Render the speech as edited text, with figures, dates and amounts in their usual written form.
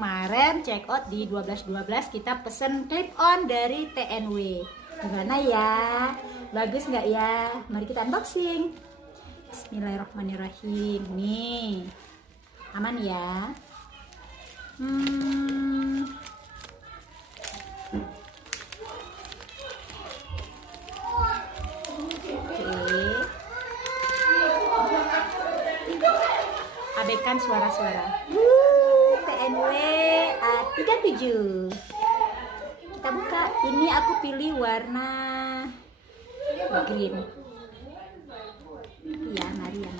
Kemarin check out di 12.12 kita pesen clip on dari TNW. Gimana ya? Bagus nggak ya? Mari kita unboxing. Bismillahirrahmanirrahim. Nih, aman ya? Abaikan suara-suara. TNW A37. Kita buka. Ini aku pilih warna green. Ya, mari ya.